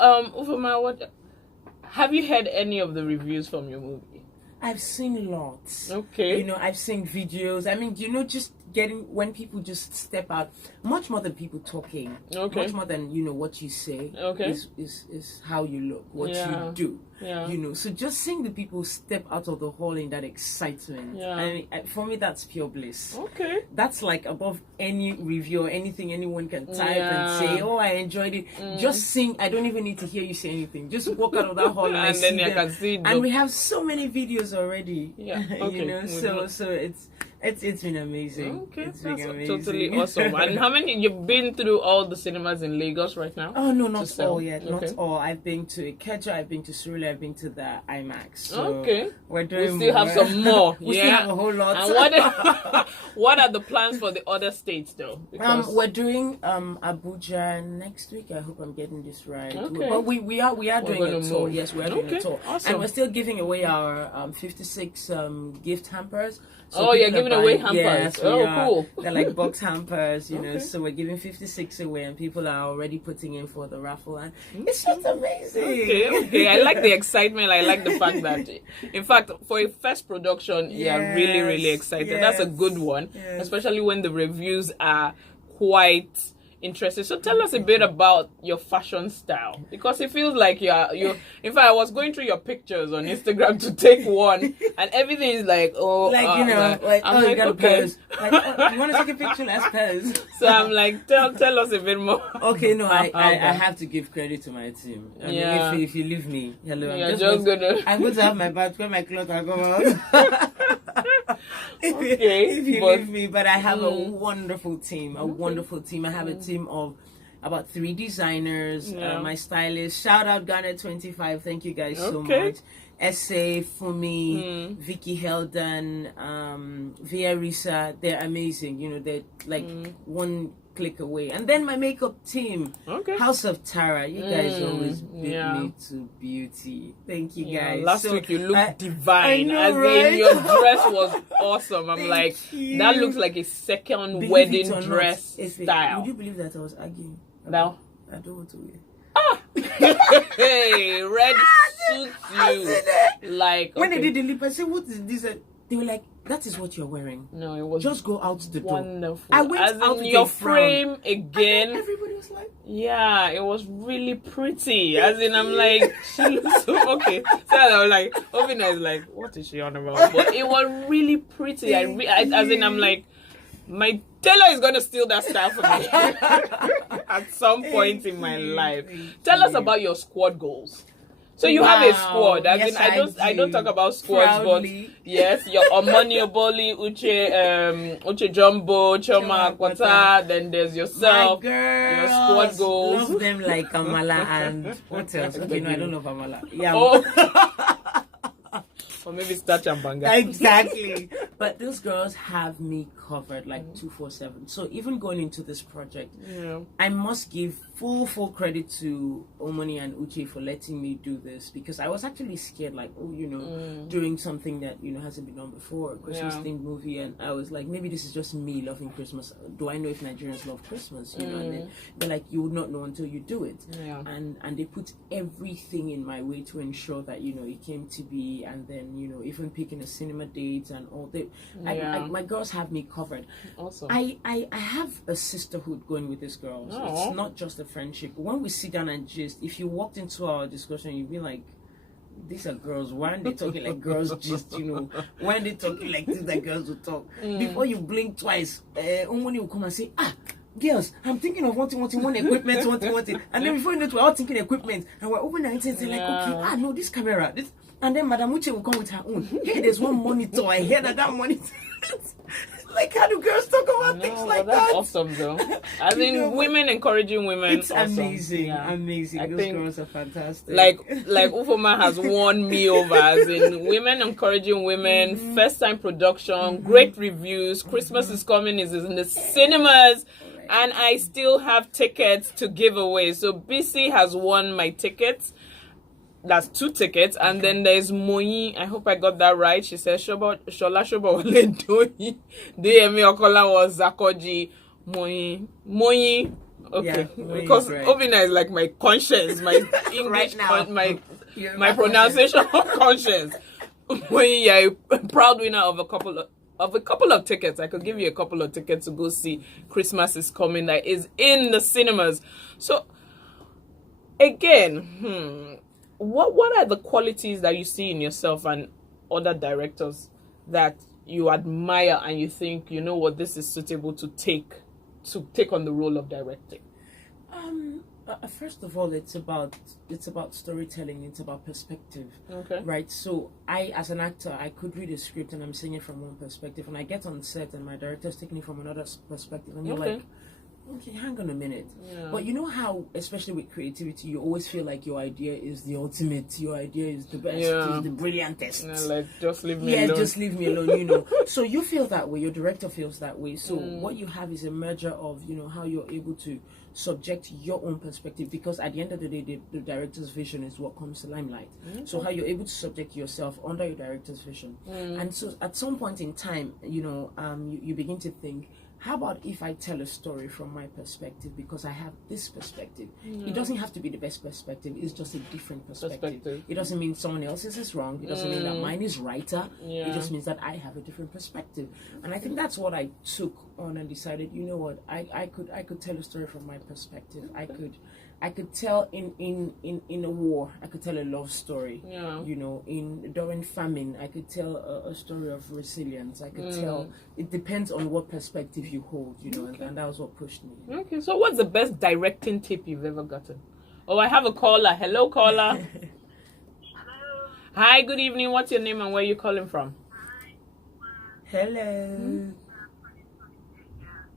Ufuoma, what have you heard any of the reviews from your movie? I've seen lots. Okay. You know, I've seen videos. I mean, you know, just getting when people just step out, much more than people talking. Okay. Much more than, you know, what you say. Okay. Is how you look, what you do. Yeah. You know, so just seeing the people step out of the hall in that excitement. Yeah. I mean, for me, that's pure bliss. Okay. That's like above any review or anything anyone can type and say, oh, I enjoyed it. Just sing. I don't even need to hear you say anything. Just walk out of that hall and I then see you them. can see them. And we have so many videos already. Yeah. Okay. You know, so it's been amazing. Okay, It's that's been amazing. totally awesome. And how many you've been through all the cinemas in Lagos right now? Oh no, not sell? all yet. Okay. Not all. I've been to Ikeja, I've been to Surulere, I've been to the IMAX. So Okay. we're doing We still have some more. We still have a whole lot. And what are the plans for the other states though? Because We're doing Abuja next week. I hope I'm getting this right. Okay. But we are doing a tour. move. Yes, we are doing a tour. Awesome. And we're still giving away our 56 gift hampers. Oh, you're people are giving away buying- hampers. Yes, we are. Cool. They're like box hampers, you know. Okay. So we're giving 56 away, and people are already putting in for the raffle, and it's just amazing. Okay. I like the excitement. I like the fact that, in fact, for a first production, you're really, really excited. That's a good one, especially when the reviews are quite interesting. So tell us a bit about your fashion style, because it feels like you're in fact I was going through your pictures on Instagram to take one and everything is like you know, I'm you got a okay. pose. Like, you want to take a picture? Let's pose. So I'm like, tell us a bit more. Okay, no, I have to give credit to my team. I mean, if you leave me, hello, I'm just going to have my bath, wear my clothes, and go out. if you leave me, but I have a wonderful team. I have a team of about 3 designers. My stylist, shout out Ghana25. Thank you guys so much. Essay, Fumi, Vicky Helden, Via Risa, they're amazing. You know, they're like one click away. And then my makeup team, House of Tara, you guys always beat me to beauty. Thank you guys. Last week you looked divine. I know, as right? in your dress was awesome. I'm like, that looks like a second wedding dress style. Would you believe that I was arguing? No. I don't want to wear. Hey, red suits you. Like, when they did the lip, I said, what is this? They were like, that is what you're wearing. No, it was just go out the door. Wonderful. I went as out in with your a frame frown. again. Everybody was like, yeah, it was really pretty. As in, I'm like, she looks so okay. So I was like, Ovina is like, what is she on about? But it was really pretty. As in, I'm like, my tailor is gonna steal that style from me at some point in my life. Tell us about your squad goals. So you have a squad. As in, I don't talk about squads, Proudly. but yes, your Omoni Oboli, Uche Jumbo, Choma Akwata, then there's yourself, my girls, your squad goals. love them like Amala and what else? Okay, no, I don't love Amala. Yeah. Or maybe Starch and Banga. Exactly. But those girls have me covered like 247. So even going into this project, I must give full credit to Omoni and Uche for letting me do this, because I was actually scared, like, doing something that, hasn't been done before, a Christmas themed movie, and I was like, maybe this is just me loving Christmas. Do I know if Nigerians love Christmas? And then they're like, you would not know until you do it. Yeah. And they put everything in my way to ensure that, it came to be, and then, even picking a cinema date and all that. My girls have me covered. Awesome. I have a sisterhood going with these girls. Aww. It's not just a friendship. When we sit down and gist, if you walked into our discussion, you'd be like, these are girls. Why aren't they talking like girls gist, Why aren't they talking like this that girls will talk? Before you blink twice, Omoni will come and say, girls, I'm thinking of wanting one equipment, wanting. And then before you know it, we're all thinking equipment. And we're over 19 saying like, okay, no, this camera, this. And then Madam Uche will come with her own. Hey, there's one monitor. I hear that monitor. Like, how do girls talk about things like that's that? Awesome, though. I think women encouraging women. It's awesome. amazing, amazing. Those girls are fantastic. Like Ufuoma has won me over. As in, women encouraging women, first time production, great reviews. Christmas is coming. Is in the cinemas. And I still have tickets to give away. So BC has won my tickets. That's 2 tickets. And then there's Moyi. I hope I got that right. She says Shola Wale Doyi. DME Okola was Zakoji. Moyi. Okay, Yeah, because right. Obina is like my conscience, my English, Right now. my pronunciation of conscience. When you're a proud winner of a couple of tickets, I could give you a couple of tickets to go see Christmas is Coming that is in the cinemas. So again, what are the qualities that you see in yourself and other directors that you admire and you think, you know what, this is suitable to take on the role of directing? First of all, it's about storytelling. It's about perspective. Okay. Right. So I, as an actor, I could read a script and I'm seeing it from one perspective, and I get on set and my director's taking it from another perspective, and you're like, okay, hang on a minute. Yeah. But you know how, especially with creativity, you always feel like your idea is the ultimate, your idea is the best, is the brilliantest. Yeah, like, just leave me alone. Yeah, just leave me alone, you know. So you feel that way, your director feels that way. So what you have is a merger of, you know, how you're able to subject your own perspective, because at the end of the day, the director's vision is what comes to limelight. So how you're able to subject yourself under your director's vision. And so at some point in time, you know, you begin to think, how about if I tell a story from my perspective, because I have this perspective? It doesn't have to be the best perspective, it's just a different perspective. It doesn't mean someone else's is wrong, it doesn't mean that mine is righter, it just means that I have a different perspective. And I think that's what I took on and decided, you know what, I could tell a story from my perspective. I could tell in a war, I could tell a love story. You know, during famine, I could tell a story of resilience. I could tell. It depends on what perspective you hold, you know, and that was what pushed me. Okay, so what's the best directing tip you've ever gotten? Oh, I have a caller. Hello, caller. Hello. Hi, good evening. What's your name and where are you calling from? Hello.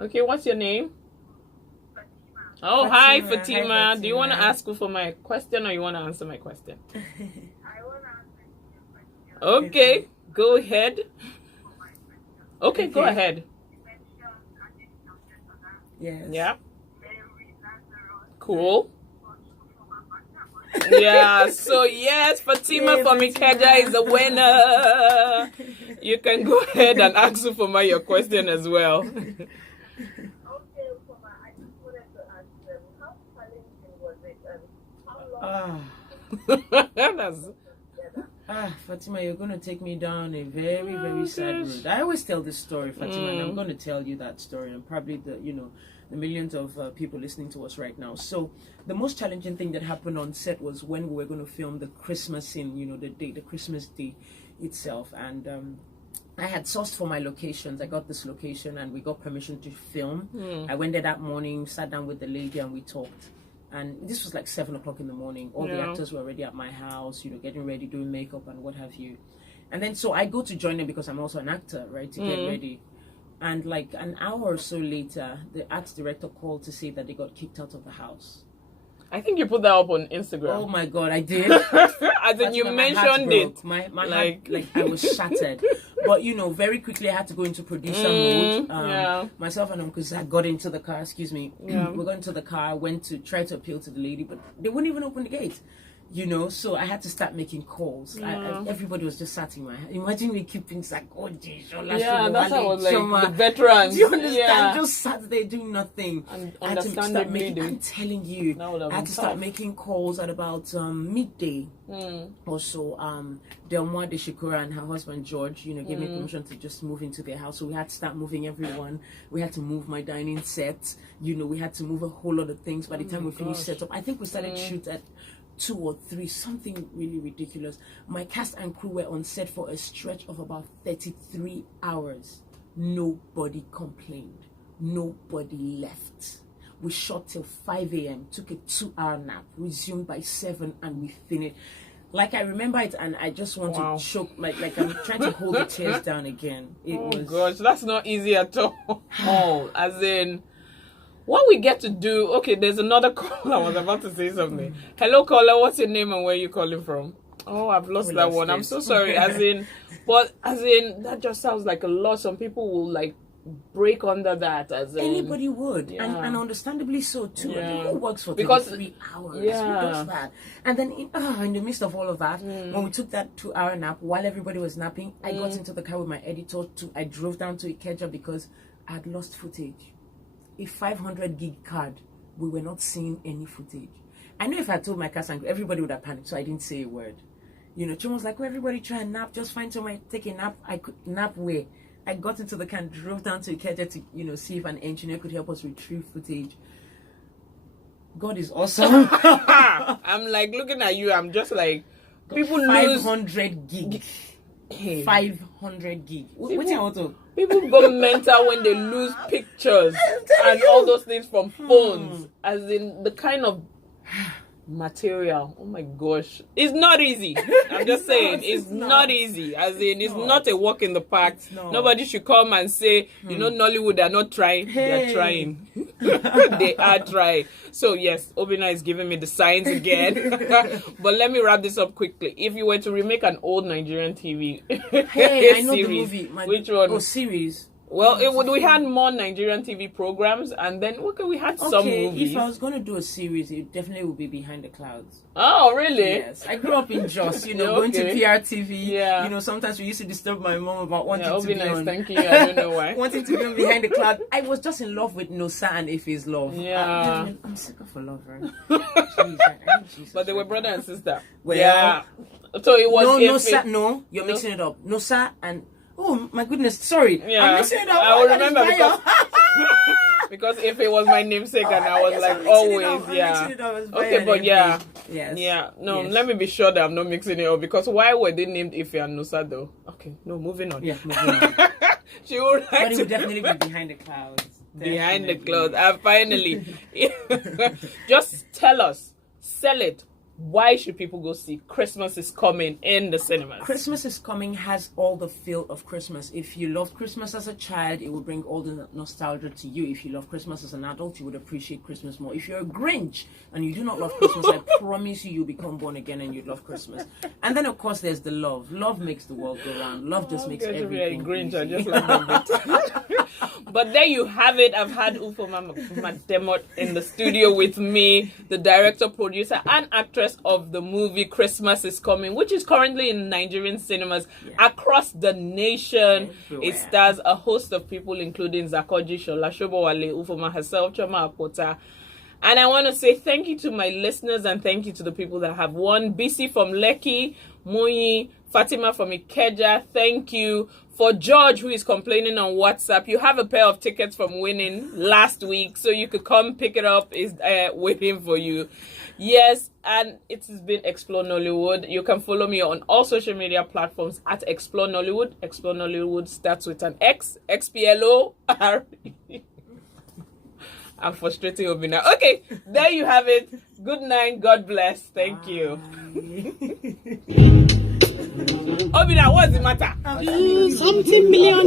Okay, what's your name? Oh, hi, Fatima. Hi, Do you want to Fatima. ask for my question or you want to answer my question? I want to answer your question. Okay, go ahead. For my question. Okay, go ahead. You mentioned Adesina, Yes. Yeah, Mary, Lazarus, cool. Ufuoma McDermott. Yeah, so yes, Fatima Yay, from Fatima. Ikeja is the winner. You can go ahead and ask Ufoma your question as well. Okay, Ufuoma, I just wanted to ask them, how challenging was it and how long That's, together? Fatima, you're going to take me down a very, very sad road. I always tell this story, Fatima, and I'm going to tell you that story, and probably the millions of people listening to us right now. So the most challenging thing that happened on set was when we were going to film the Christmas scene, you know, the Christmas day itself, and I had sourced for my locations. I got this location and we got permission to film. I went there that morning, sat down with the lady and we talked. And this was like 7 o'clock in the morning. All the actors were already at my house, you know, getting ready, doing makeup and what have you. And then so I go to join them because I'm also an actor, right, to get ready. And like an hour or so later, the art director called to say that they got kicked out of the house. I think you put that up on Instagram. Oh my God, I did. As in you My heart mentioned broke. it. My Like- heart, like I was shattered. But you know, very quickly I had to go into producer mode. Myself and Uncle Zach got into the car. Excuse me. We got into the car. Went to try to appeal to the lady, but they wouldn't even open the gate. You know, so I had to start making calls. Everybody was just sat in my hand. Imagine me keeping like, oh, geez, That's how I was like, the veterans. do you understand? Just sat there doing nothing. And I had to start understandably, making. I'm telling you, that would have I had been to start tough. making calls at about midday. Also, Delma de Shikura and her husband George, you know, gave me permission to just move into their house. So we had to start moving everyone. We had to move my dining set. You know, we had to move a whole lot of things. By the time we finished setup, I think we started shoot at 2 or 3, something really ridiculous. My cast and crew were on set for a stretch of about 33 hours. Nobody complained. Nobody left. We shot till 5 a.m., took a 2-hour nap, resumed by 7, and we finished. Like, I remember it, and I just want to choke, like I'm trying to hold the tears down again. Oh gosh, that's not easy at all. As in, what we get to do. Okay, there's another call. I was about to say something. Hello, caller. What's your name and where are you calling from? Oh, I've lost that one. I'm so sorry. As in, that just sounds like a lot. Some people will like break under that. As in, anybody would, and understandably so too. Who works for 3 hours? Who does that? And then in the midst of all of that, when we took that 2-hour nap, while everybody was napping, I got into the car with my editor. I drove down to Ikeja because I had lost footage. A 500 gig card we were not seeing any footage. I know if I told my cast and crew, everybody would have panicked, so I didn't say a word. You know, Chum was like, "Oh, everybody try and nap. Just find somewhere, take a nap." I could nap where? I got into the car, drove down to Ikeja to, you know, see if an engineer could help us retrieve footage. God is awesome. I'm like looking at you. I'm just like, people lose 500 gig. 500 gig. What do you want to? People go mental when they lose pictures and all those things from phones. As in the kind of material. Oh my gosh. It's not easy. I'm just saying. It's not easy. As in, it's not a walk in the park. Nobody should come and say, you know, Nollywood are not trying. They're trying. They are trying. So yes, Obina is giving me the signs again. But let me wrap this up quickly. If you were to remake an old Nigerian TV I know series, the movie. which one? Oh, series. Well, we had more Nigerian TV programs, and then we had some movies. If I was going to do a series, it definitely would be Behind the Clouds. Oh, really? Yes. I grew up in Jos, you know, going to PRTV. Yeah. You know, sometimes we used to disturb my mom about wanting to be on. Thank you. I don't know why. Wanting to be on Behind the Cloud. I was just in love with Nosa and Ife's love. Yeah. I'm sick of a love, right? Jeez, But they were brother and sister. Well, yeah. So it was Nosa. No, you're mixing it up. Nosa and... Oh my goodness! Sorry, yeah. I'm mixing it up. I will remember because if it was my namesake and I was like always, yeah. Okay, but yeah, yeah. No, let me be sure that I'm not mixing it up because why were they named Ife and Nusa though? Okay, no, moving on. Yeah, moving on. She would like but it would definitely be Behind the Clouds. Behind the Clouds. And finally, just tell us, sell it. Why should people go see Christmas is Coming in the cinemas? Christmas is Coming has all the feel of Christmas. If you loved Christmas as a child, it will bring all the nostalgia to you. If you love Christmas as an adult, you would appreciate Christmas more. If you're a Grinch and you do not love Christmas, I promise you'll become born again and you'd love Christmas. And then, of course, there's the love. Love makes the world go round. Love just makes everything Grinch. I just like that bit. But there you have it. I've had Ufuoma McDermott in the studio with me, the director, producer, and actress of the movie Christmas is Coming, which is currently in Nigerian cinemas across the nation. Everywhere. It stars a host of people, including Zakoji, Shola Shobowale, Ufuoma herself, Choma Akpota. And I want to say thank you to my listeners and thank you to the people that have won. BC from Lekki, Moyi, Fatima from Ikeja, thank you. For George, who is complaining on WhatsApp, you have a pair of tickets from winning last week, so you could come pick it up. Is waiting for you. Yes, and it has been Explore Nollywood. You can follow me on all social media platforms at Explore Nollywood. Explore Nollywood starts with an X, XPLOR. I'm frustrating Obina. Okay, there you have it. Good night. God bless. Thank you. Obina, what's the matter? Something million.